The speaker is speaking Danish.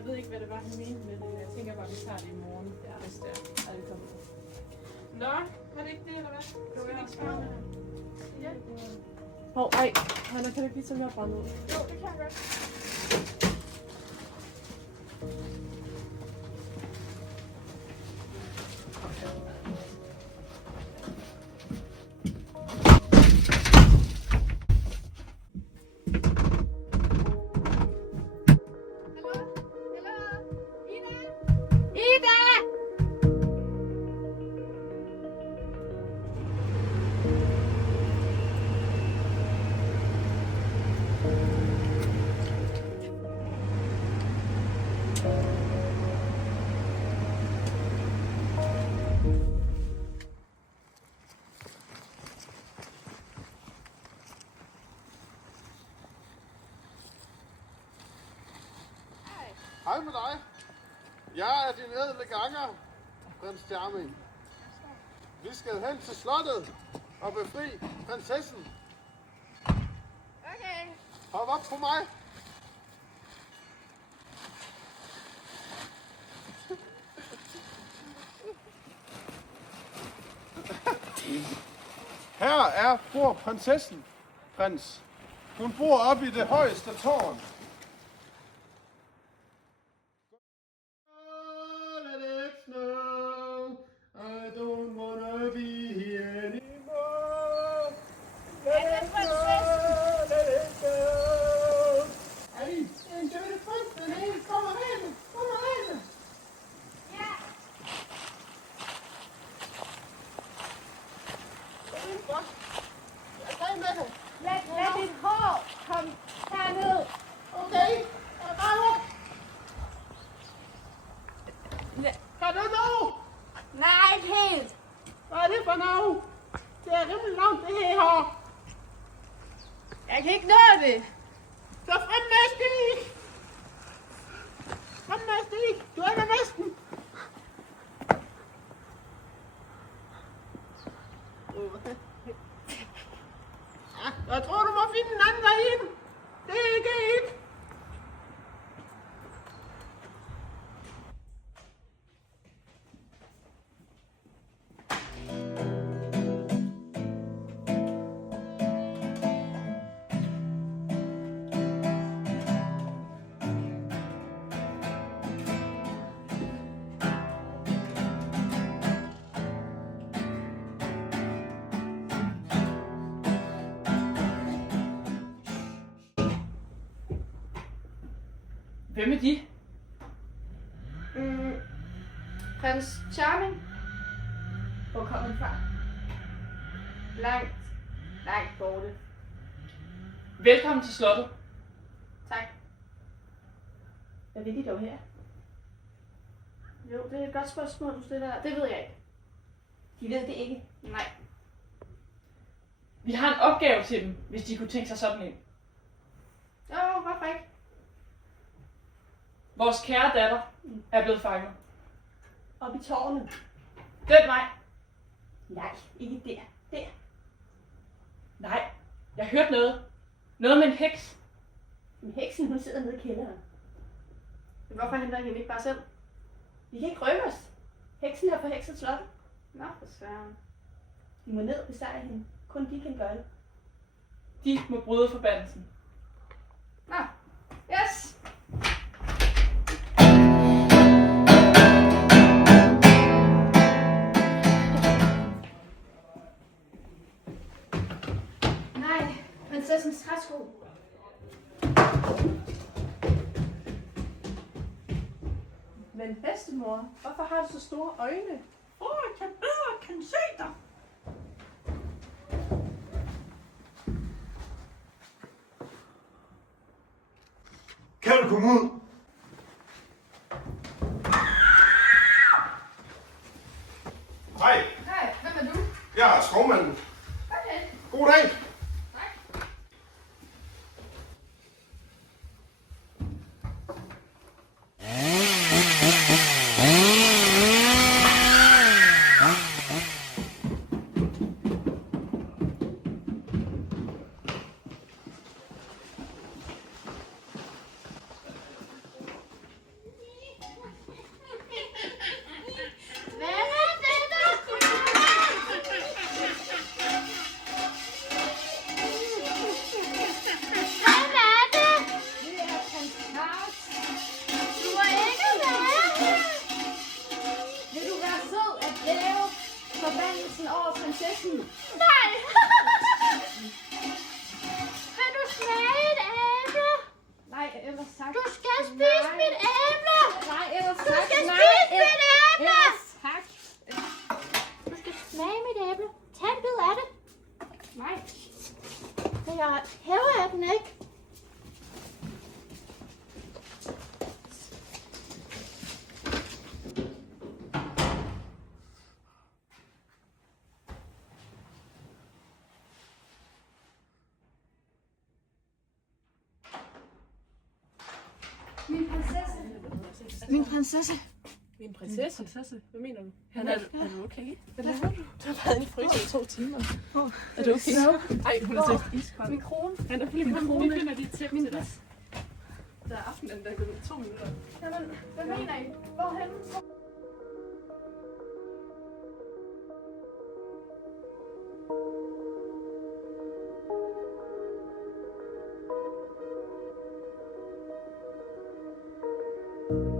Jeg ved ikke, hvad det var, han mente med det. Jeg tænker bare, vi tager det i morgen, hvis det er det kommer. Nå, var det ikke det, eller hvad? Skal vi ikke spørge? Ja. Ej, Hanna, kan du ikke lige tage med at brænde ud? Jo, det kan jeg godt. Hej med dig. Jeg er din ædle ganger, prins Charming. Vi skal hen til slottet og befri prinsessen. Okay. Hop op på mig. Her bor prinsessen, prins. Hun bor oppe i det højeste tårn. I don't wanna be here anymore. Let it go, let it go. Hey, enjoy the fun, hey, kom hen, kom hen. Ja. Det er godt. Jeg er med det. Lad dit hår komme herned. Okay, jeg bare op. Kan du nå? Nej, ikke helt. Hvad er det for noget? Det er rimelig langt det her. Jeg kan ikke nå det. Så frem med stig! Frem med stig! Du er der næsten! Ja, jeg tror, du må finde en anden vej ind. Det er ikke et. Hvem er de? Prins Charming. Hvor kom han fra? Langt borte. Velkommen til slottet. Tak. Hvad vil de dog her? Jo, det er et godt spørgsmål, du stiller der. Det ved jeg ikke. De ved det ikke? Nej. Vi har en opgave til dem, hvis de kunne tænke sig sådan en. Jo, hvorfor ikke? Vores kære datter er blevet fanget. Op i tårnet. Den vej. Nej, ikke der. Der. Nej, jeg hørte noget. Noget med en heks. Men heksen, hun sidder nede i kælderen. Men hvorfor henter I hende ikke bare selv? Vi kan ikke rømme os. Heksen har forhekset slottet. Nå, for søren. Vi må ned og besejre hende. Kun de kan gøre det. De må bryde forbandelsen. Nå, yes! Nej, prinsessens træsko. Men bedstemor, hvorfor har du så store øjne? Jeg bedre kan se dig. Kan du komme ud? Hej, Hej, hvem er du? jeg er skovmanden. Okay. God dag. over prinsessen. Nej! Vil du smage et æble? Nej, ellers sagt. Du skal spise mit æble! Nej, ellers Du sagt. skal Nej, spise mit æble! ellers sagt. Du skal smage mit æble. Tag en bid af det. Nej. Men jeg hæver af den ikke. Min prinsesse. Min prinsesse. Min prinsesse? Hvad mener du? Er du okay? Hvad laver du? Du har været inde i frysen i 2 timer. Er du okay? Ej, hun er så iskold. Min krone. Han er fordi min krone. Vi finder dit tæppe til dig. Der er aftenen, der er gået 2 minutter. Jamen, hvad mener I? Hvorhen? Thank